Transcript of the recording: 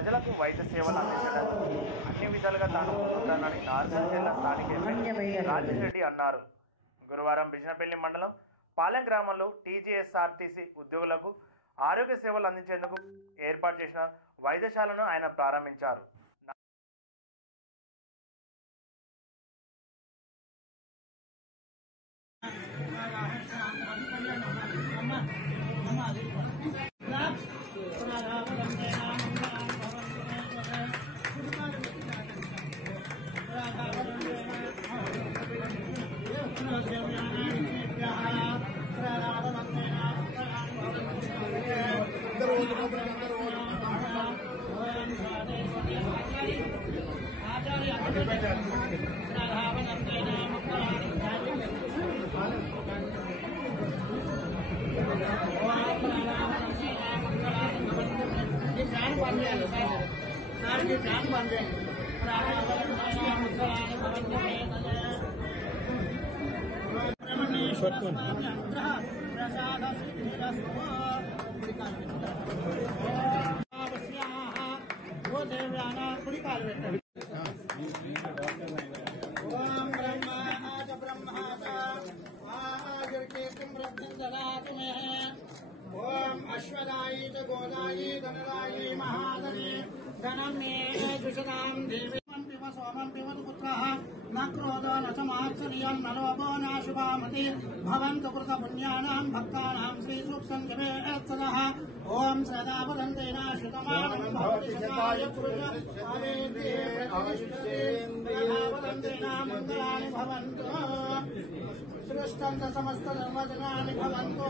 ప్రజలకు వైద్య సేవలు అందించడానికి అన్ని విధాలుగా తాను ముందుంటానని నార్కల్ జిల్లా స్థానిక ఎమ్మెల్యే రాజేష్ రెడ్డి అన్నారు. గురువారం బిజినపల్లి మండలం పాలెం గ్రామంలో టీజీఎస్ఆర్టీసీ ఉద్యోగులకు ఆరోగ్య సేవలు అందించేందుకు ఏర్పాటు చేసిన వైద్యశాలను ఆయన ప్రారంభించారు. ओम अश्वदायी च गोदायी धनदायी महादने धनं मे जुषतां देवी पिब सोमं पिबत पुत्रः न क्रोधो न च मात्सर्यं न लोभो न शुभामति भवन्तु कृतपुण्यानां भक्तानां श्रीसूक्तं जपेत्सदः ओम सदावदन्तेन श्रुतमानं भवति शताय पुरुषावेन्द्रियेण मङ्गलानि भवन्तु सृष्टं समस्तधर्मजनानि भवन्तु